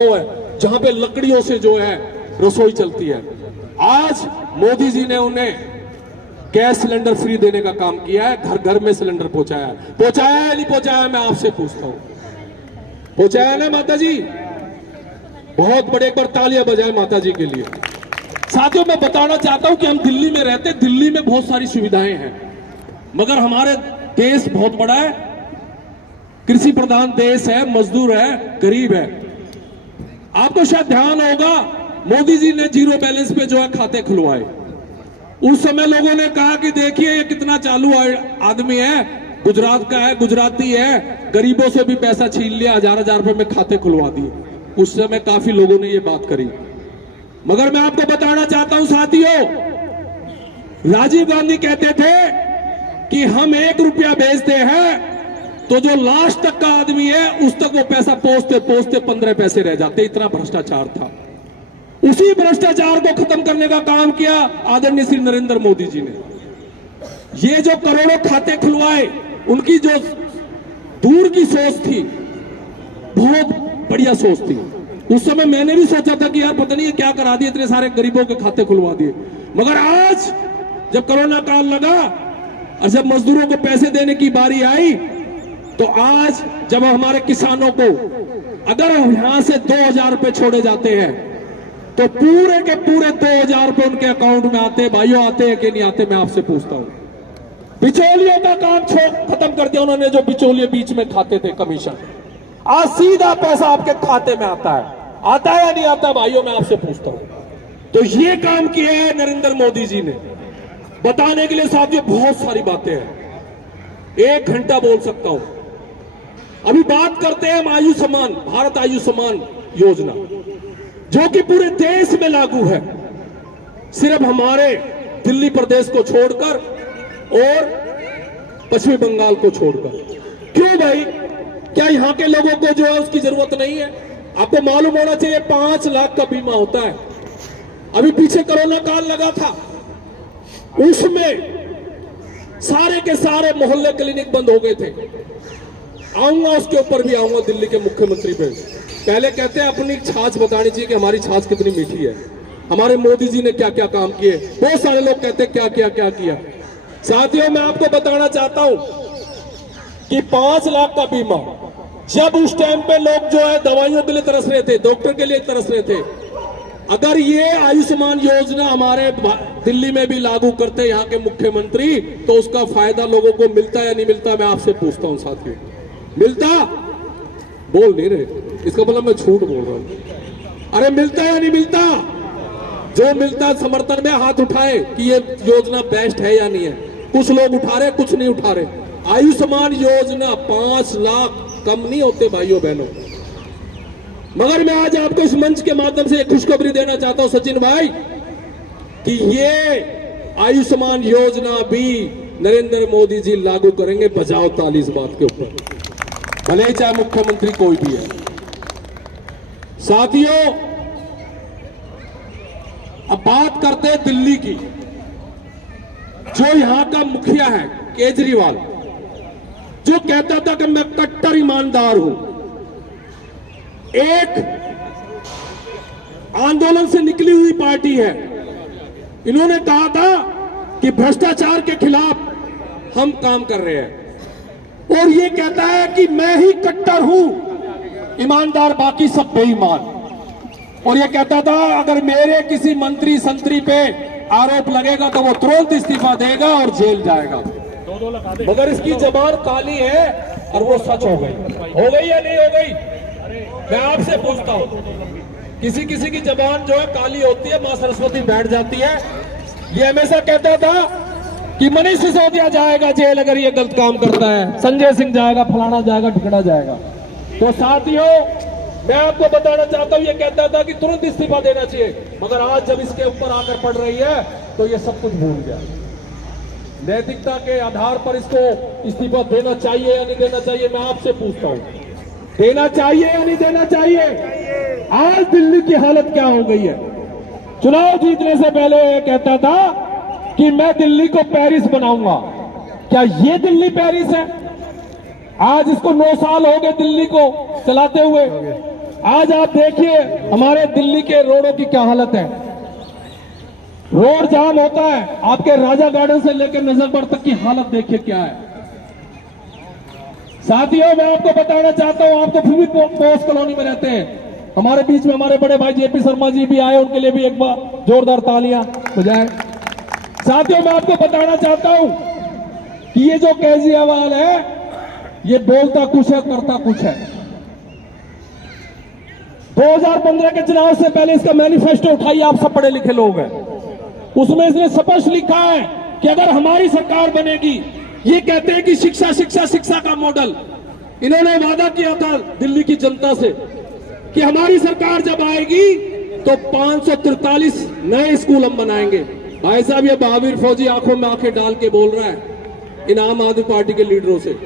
है जहां पे लकड़ियों से जो है रसोई चलती है। आज मोदी जी ने उन्हें गैस सिलेंडर फ्री देने का काम किया है, घर घर में सिलेंडर पहुंचाया है। पहुंचाया है नहीं पहुंचाया, मैं आपसे पूछता हूं, पहुंचाया है ना माता जी? बहुत बड़े एक बार तालियां बजाएं माता जी के लिए। साथियों, मैं बताना चाहता हूं कि हम दिल्ली में रहते, दिल्ली में बहुत सारी सुविधाएं हैं, मगर हमारे देश बहुत बड़ा है, कृषि प्रधान देश है, मजदूर है, गरीब है। आपको शायद ध्यान होगा, मोदी जी ने जीरो बैलेंस पे जो है खाते खुलवाए। उस समय लोगों ने कहा कि देखिए ये कितना चालू आदमी है, गुजरात का है, गुजराती है, गरीबों से भी पैसा छीन लिया, हजार हजार रुपए में खाते खुलवा दिए। उस समय काफी लोगों ने ये बात करी, मगर मैं आपको बताना चाहता हूं साथियों, राजीव गांधी कहते थे कि हम 1 रुपया भेजते हैं तो जो लास्ट तक का आदमी है उस तक वो पैसा पहुंचते पहुंचते 15 पैसे रह जाते। इतना भ्रष्टाचार था। उसी भ्रष्टाचार को खत्म करने का काम किया आदरणीय श्री नरेंद्र मोदी जी ने। ये जो करोड़ों खाते खुलवाए, उनकी जो दूर की सोच थी, बहुत बढ़िया सोच थी। उस समय मैंने भी सोचा था कि यार पता नहीं ये क्या करा दिए, इतने सारे गरीबों के खाते खुलवा दिए। मगर आज जब कोरोना काल लगा और जब मजदूरों को पैसे देने की बारी आई, तो आज जब हमारे किसानों को अगर यहां से 2000 रुपए छोड़े जाते हैं तो पूरे के पूरे 2000 रुपए उनके अकाउंट में आते हैं। भाइयों, आते हैं कि नहीं आते? मैं आपसे पूछता हूं। बिचौलियों का काम खत्म कर दिया उन्होंने, जो बिचौलिए बीच में खाते थे कमीशन, आज सीधा पैसा आपके खाते में आता है या नहीं आता? भाइयों, मैं आपसे पूछता हूं। तो ये काम किया है नरेंद्र मोदी जी ने। बताने के लिए साथियों बहुत सारी बातें हैं, 1 घंटा बोल सकता हूं। अभी बात करते हैं हम आयुष्मान भारत आयुष्मान योजना, जो कि पूरे देश में लागू है, सिर्फ हमारे दिल्ली प्रदेश को छोड़कर और पश्चिमी बंगाल को छोड़कर। क्यों भाई? क्या यहां के लोगों को जो है उसकी जरूरत नहीं है? आपको मालूम होना चाहिए 5 लाख का बीमा होता है। अभी पीछे कोरोना काल लगा था, उसमें सारे के सारे मोहल्ले क्लिनिक बंद हो गए थे। आऊंगा, उसके ऊपर भी आऊंगा, दिल्ली के मुख्यमंत्री पे। पहले कहते हैं अपनी छाछ बतानी चाहिए कि हमारी छाछ कितनी मीठी है, हमारे मोदी जी ने क्या क्या काम किए। बहुत सारे लोग कहते हैं क्या किया। साथियों, मैं आपको बताना चाहता हूं कि 5 लाख का बीमा, जब उस टाइम पे लोग जो है दवाइयों के लिए तरस रहे थे, डॉक्टर के लिए तरस रहे थे, अगर ये आयुष्मान योजना हमारे दिल्ली में भी लागू करते यहाँ के मुख्यमंत्री, तो उसका फायदा लोगों को मिलता या नहीं मिलता? मैं आपसे पूछता हूं साथियों, मिलता? बोल नहीं रहे, इसका मतलब मैं झूठ बोल रहा हूं। अरे मिलता या नहीं मिलता? जो मिलता समर्थन में हाथ उठाए कि ये योजना बेस्ट है या नहीं है। कुछ लोग उठा रहे, कुछ नहीं उठा रहे। आयुष्मान योजना 5 लाख कम नहीं होते भाइयों बहनों। मगर मैं आज आपको इस मंच के माध्यम से एक खुशखबरी देना चाहता हूं सचिन भाई, कि ये आयुष्मान योजना भी नरेंद्र मोदी जी लागू करेंगे। बजाओ ताली इस बात के ऊपर, भले चाहे मुख्यमंत्री कोई भी है। साथियों, अब बात करते हैं दिल्ली की। जो यहां का मुखिया है केजरीवाल, जो कहता था कि मैं कट्टर ईमानदार हूं, एक आंदोलन से निकली हुई पार्टी है। इन्होंने कहा था कि भ्रष्टाचार के खिलाफ हम काम कर रहे हैं, और ये कहता है कि मैं ही कट्टर हूं ईमानदार, बाकी सब बेईमान। और ये कहता था अगर मेरे किसी मंत्री संतरी पे आरोप लगेगा तो वो तुरंत इस्तीफा देगा और जेल जाएगा। मगर इसकी जबान काली है और वो सच हो गई या नहीं हो गई? मैं आपसे पूछता हूं, किसी किसी की जबान जो है काली होती है, मां सरस्वती बैठ जाती है। ये हमेशा कहता था कि मनीष सिसोदिया जाएगा जेल अगर ये गलत काम करता है, संजय सिंह जाएगा, फलाना जाएगा, ठिकाना जाएगा। तो साथियों, मैं आपको बताना चाहता हूं, ये कहता था कि तुरंत इस्तीफा देना चाहिए, मगर आज जब इसके ऊपर आकर पड़ रही है तो ये सब कुछ भूल गया। नैतिकता के आधार पर इसको इस्तीफा देना चाहिए या नहीं देना चाहिए? मैं आपसे पूछता हूं, देना चाहिए या नहीं देना चाहिए? आज दिल्ली की हालत क्या हो गई है? चुनाव जीतने से पहले ये कहता था कि मैं दिल्ली को पेरिस बनाऊंगा। क्या ये दिल्ली पेरिस है? आज इसको 9 साल हो गए दिल्ली को चलाते हुए। आज आप देखिए हमारे दिल्ली के रोडों की क्या हालत है। रोड जाम होता है, आपके राजा गार्डन से लेकर नजरबड़ तक की हालत देखिए क्या है। साथियों, मैं आपको बताना चाहता हूं, आप तो फिर भी पोस्ट कॉलोनी में रहते हैं। हमारे बीच में हमारे बड़े भाई जेपी शर्मा जी भी आए, उनके लिए भी एक बार जोरदार तालियां बजाएं। साथियों, मैं आपको बताना चाहता हूं कि ये जो केजरीवाल है, ये बोलता कुछ है, करता कुछ है। 2015 के चुनाव से पहले इसका मैनिफेस्टो उठाइए, आप सब पढ़े लिखे लोग हैं, उसमें इसने स्पष्ट लिखा है कि अगर हमारी सरकार बनेगी, ये कहते हैं कि शिक्षा शिक्षा शिक्षा का मॉडल। इन्होंने वादा किया था दिल्ली की जनता से कि हमारी सरकार जब आएगी तो 543 नए स्कूल हम बनाएंगे। भाई साहब, ये महावीर फौजी आंखों में आंखें डाल के बोल रहा है इन आम आदमी पार्टी के लीडरों से।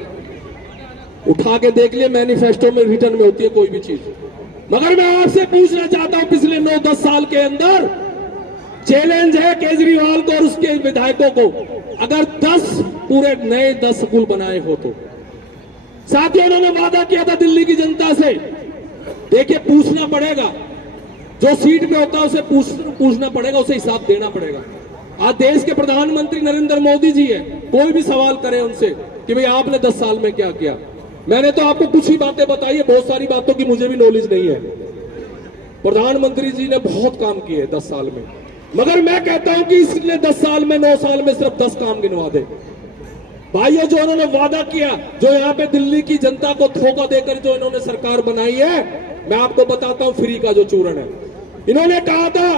उठा के देख लिए, मैनिफेस्टो में रिटर्न में होती है कोई भी चीज। मगर मैं आपसे पूछना चाहता हूं, पिछले 9-10 साल के अंदर चैलेंज है केजरीवाल को और उसके विधायकों को, अगर 10 पूरे नए 10 स्कूल बनाए हो तो। साथियों, उन्होंने वादा किया था दिल्ली की जनता से। देखिए, पूछना पड़ेगा, जो सीट पे होता है उसे पूछना पड़ेगा, उसे हिसाब देना पड़ेगा। आज देश के प्रधानमंत्री नरेंद्र मोदी जी है, कोई भी सवाल करे उनसे कि भाई आपने 10 साल में क्या किया। मैंने तो आपको कुछ ही बातें बताई है, बहुत सारी बातों की मुझे भी नॉलेज नहीं है। प्रधानमंत्री जी ने बहुत काम किए 10 साल में, मगर मैं कहता हूं कि इसने 10 साल में 9 साल में सिर्फ 10 काम गिनवा दे। भाइयों, जो उन्होंने वादा किया, जो यहाँ पे दिल्ली की जनता को धोखा देकर जो इन्होंने सरकार बनाई है, मैं आपको बताता हूं, फ्री का जो चूरण है। इन्होंने कहा था